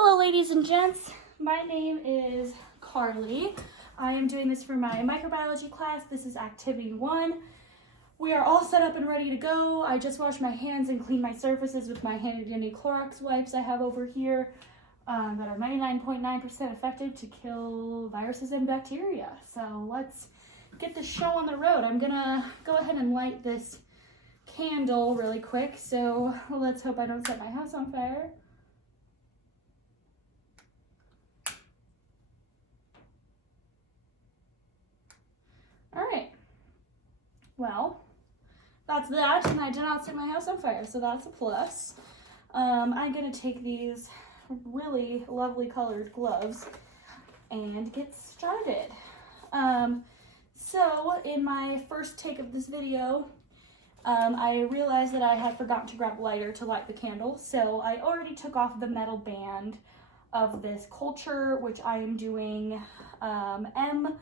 Hello ladies and gents, my name is Carly. I am doing this for my microbiology class. This is activity 1. We are all set up and ready to go. I just washed my hands and cleaned my surfaces with my handy-dandy Clorox wipes I have over here that are 99.9% effective to kill viruses and bacteria. So let's get this show on the road. I'm gonna go ahead and light this candle really quick, so let's hope I don't set my house on fire. All right, well, that's that, and I did not set my house on fire, so that's a plus. I'm gonna take these really lovely colored gloves and get started. So in my first take of this video, I realized that I had forgotten to grab a lighter to light the candle, so I already took off the metal band of this culture, which I am doing M.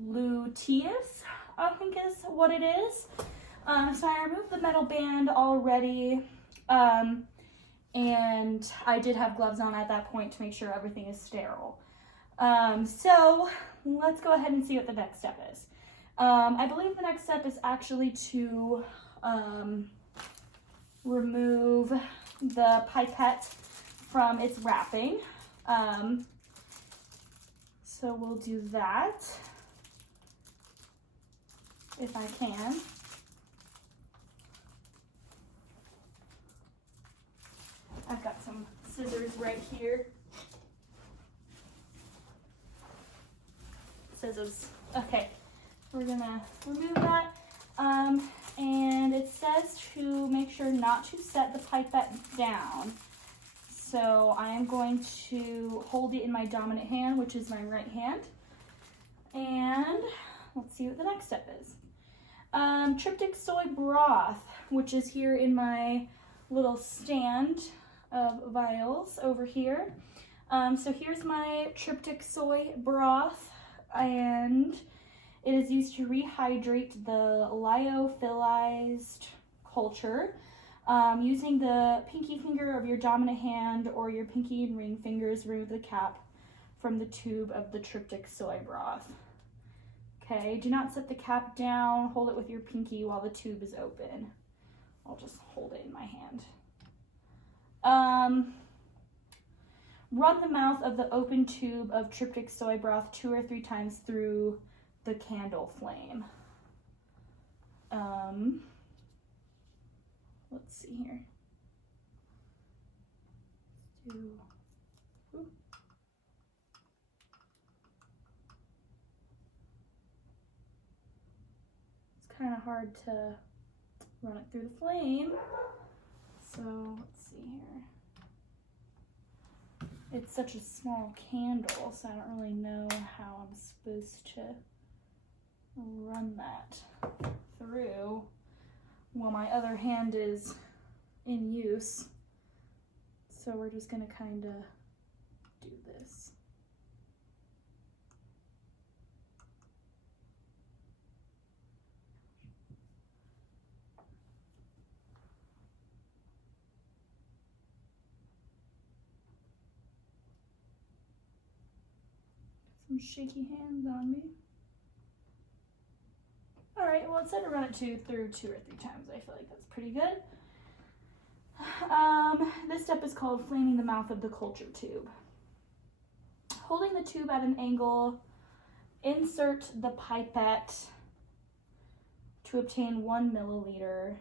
luteus, I think is what it is. So I removed the metal band already, and I did have gloves on at that point to make sure everything is sterile. So let's go ahead and see what the next step is. I believe the next step is actually to remove the pipette from its wrapping. So we'll do that if I can. I've got some scissors right here. Scissors. Okay, we're gonna remove that. And it says to make sure not to set the pipette down. So I am going to hold it in my dominant hand, which is my right hand. And let's see what the next step is. Tryptic soy broth, which is here in my little stand of vials over here. So here's my tryptic soy broth, and it is used to rehydrate the lyophilized culture. Using the pinky finger of your dominant hand or your pinky and ring fingers, remove the cap from the tube of the tryptic soy broth. Okay, do not set the cap down. Hold it with your pinky while the tube is open. I'll just hold it in my hand. Run the mouth of the open tube of tryptic soy broth 2 or 3 times through the candle flame. Let's see here. It's kind of hard to run it through the flame. So let's see here. It's such a small candle, so I don't really know how I'm supposed to run that through while my other hand is in use. So we're just gonna kind of do this. Some shaky hands on me. All right, well, it said to run it through 2 or 3 times. I feel like that's pretty good. This step is called flaming the mouth of the culture tube. Holding the tube at an angle, insert the pipette to obtain 1 milliliter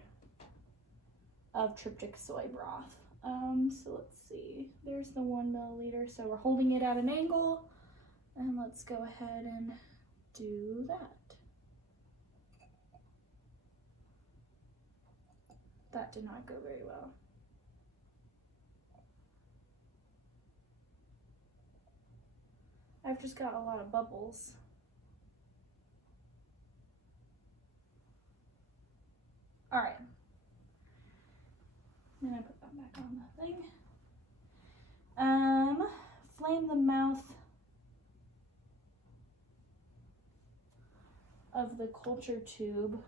of tryptic soy broth. So let's see, there's the 1 milliliter. So we're holding it at an angle, and let's go ahead and do that. That did not go very well. I've just got a lot of bubbles. All right. I'm gonna put that back on the thing. Flame the mouth of the culture tube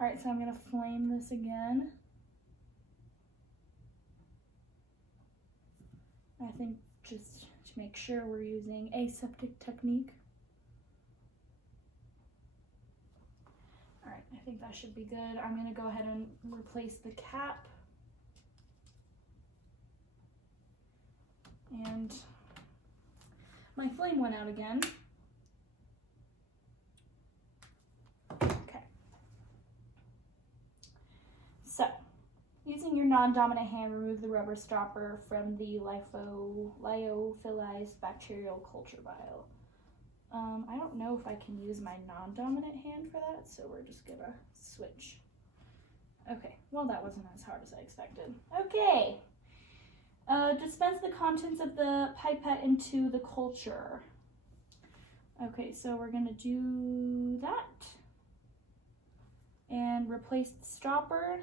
All right, so I'm gonna flame this again. I think just to make sure we're using aseptic technique. All right, I think that should be good. I'm gonna go ahead and replace the cap. And my flame went out again. Okay. So, using your non-dominant hand, remove the rubber stopper from the lyophilized bacterial culture vial. I don't know if I can use my non-dominant hand for that, so we're just gonna switch. Okay, well that wasn't as hard as I expected. Okay, dispense the contents of the pipette into the culture. Okay, so we're gonna do that. And replace the stopper.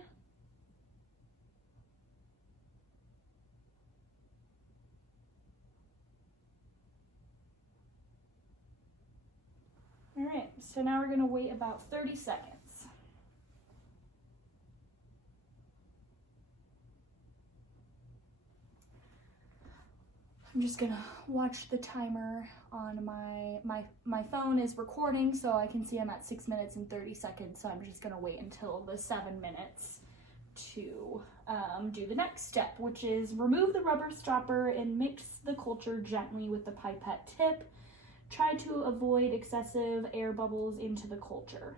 All right, so now we're gonna wait about 30 seconds. I'm just gonna watch the timer on my phone is recording, so I can see I'm at 6 minutes and 30 seconds, so I'm just gonna wait until the 7 minutes to do the next step, which is remove the rubber stopper and mix the culture gently with the pipette tip. Try to avoid excessive air bubbles into the culture.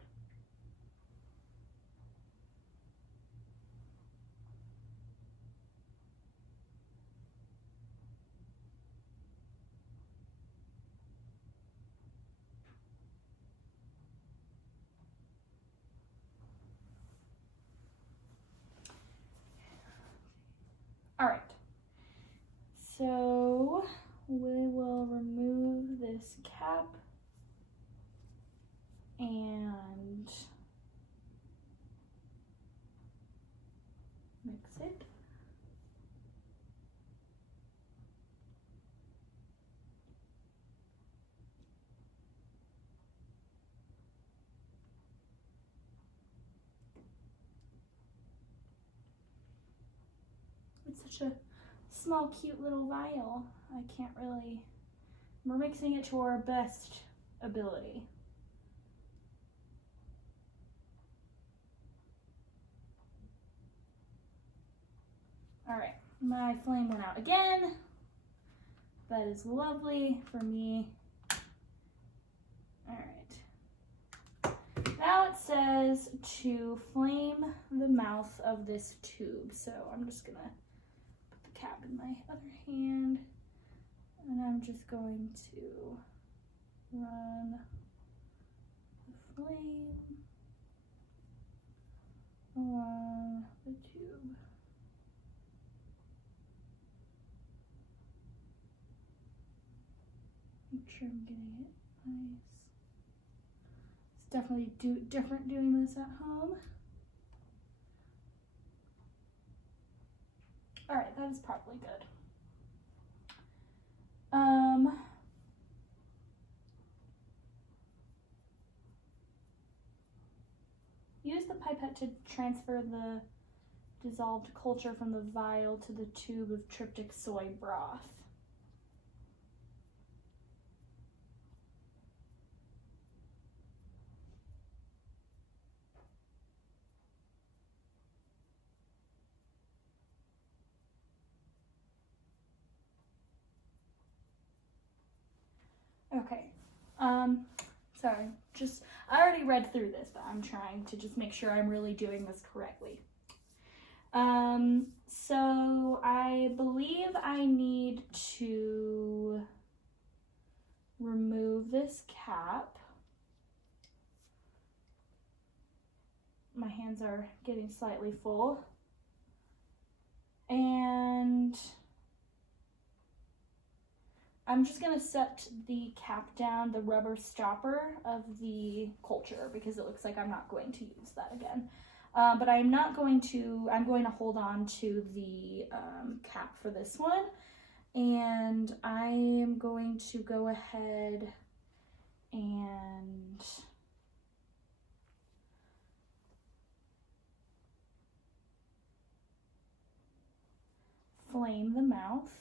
All right, so we will remove this cap and mix it. It's such a small, cute little vial. I can't really, we're mixing it to our best ability. All right, my flame went out again. That is lovely for me. All right. Now it says to flame the mouth of this tube. So I'm just gonna put the cap in my other hand and I'm just going to run the flame along the tube. Make sure I'm getting it nice. It's definitely different doing this at home. All right, that is probably good. Use the pipette to transfer the dissolved culture from the vial to the tube of tryptic soy broth. Okay, sorry, I already read through this, but I'm trying to just make sure I'm really doing this correctly. So I believe I need to remove this cap. My hands are getting slightly full. And I'm just gonna set the cap down, the rubber stopper of the culture, because it looks like I'm not going to use that again. But I'm going to hold on to the cap for this one. And I am going to go ahead and flame the mouth.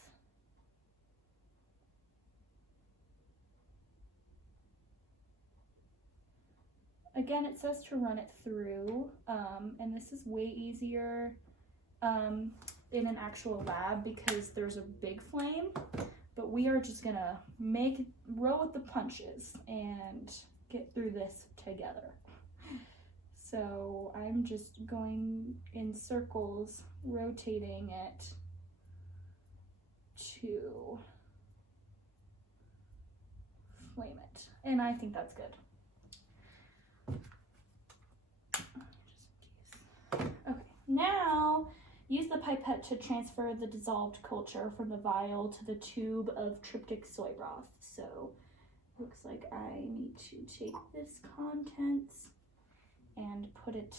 Again, it says to run it through, and this is way easier in an actual lab because there's a big flame, but we are just gonna roll with the punches and get through this together. So I'm just going in circles, rotating it to flame it, and I think that's good. Okay, now use the pipette to transfer the dissolved culture from the vial to the tube of tryptic soy broth. So looks like I need to take this contents and put it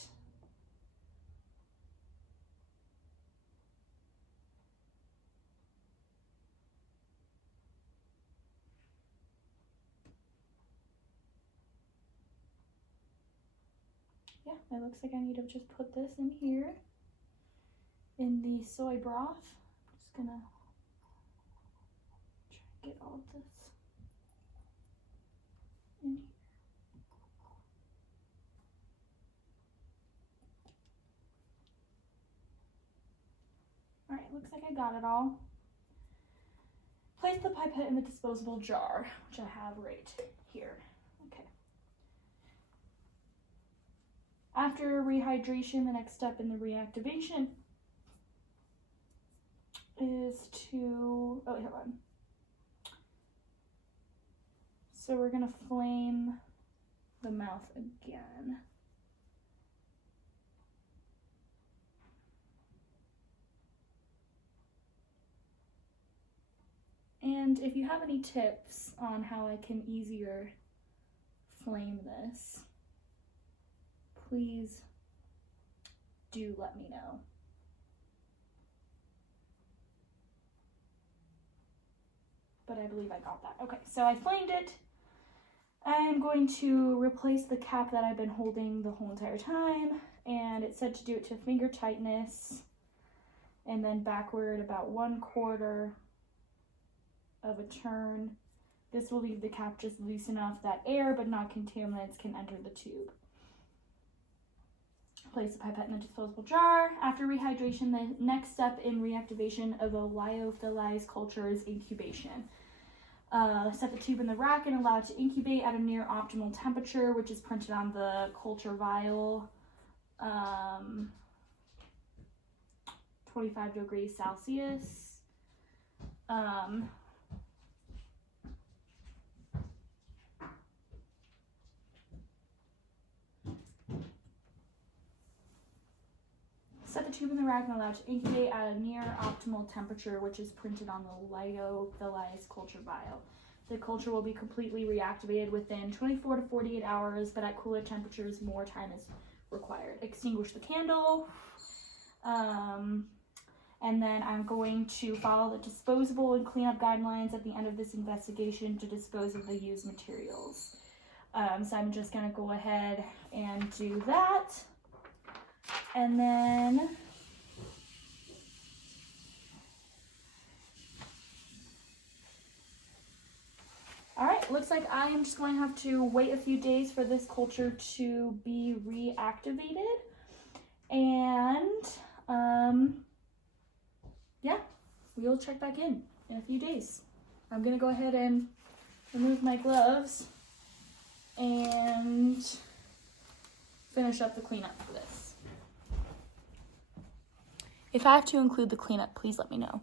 it looks like I need to just put this in here in the soy broth. I'm just gonna try to get all of this in here. All right, looks like I got it all. Place the pipette in the disposable jar, which I have right here. Okay. After rehydration, the next step in the reactivation is to, hold on. So we're gonna flame the mouth again. And if you have any tips on how I can easier flame this, please do let me know. But I believe I got that. Okay, so I flamed it. I am going to replace the cap that I've been holding the whole entire time, and it said to do it to finger tightness and then backward about 1/4 of a turn. This will leave the cap just loose enough that air but not contaminants can enter the tube. Place the pipette in a disposable jar. After rehydration, the next step in reactivation of a lyophilized culture is incubation. Set the tube in the rack and allow it to incubate at a near optimal temperature, which is printed on the culture vial. 25 degrees Celsius. Set the tube in the rack and allow it to incubate at a near optimal temperature, which is printed on the lyophilized culture vial. The culture will be completely reactivated within 24 to 48 hours, but at cooler temperatures, more time is required. Extinguish the candle. And then I'm going to follow the disposable and cleanup guidelines at the end of this investigation to dispose of the used materials. So I'm just gonna go ahead and do that. And then all right, looks like I am just going to have to wait a few days for this culture to be reactivated. And yeah, we'll check back in a few days. I'm gonna go ahead and remove my gloves and finish up the cleanup for this. If I have to include the cleanup, please let me know.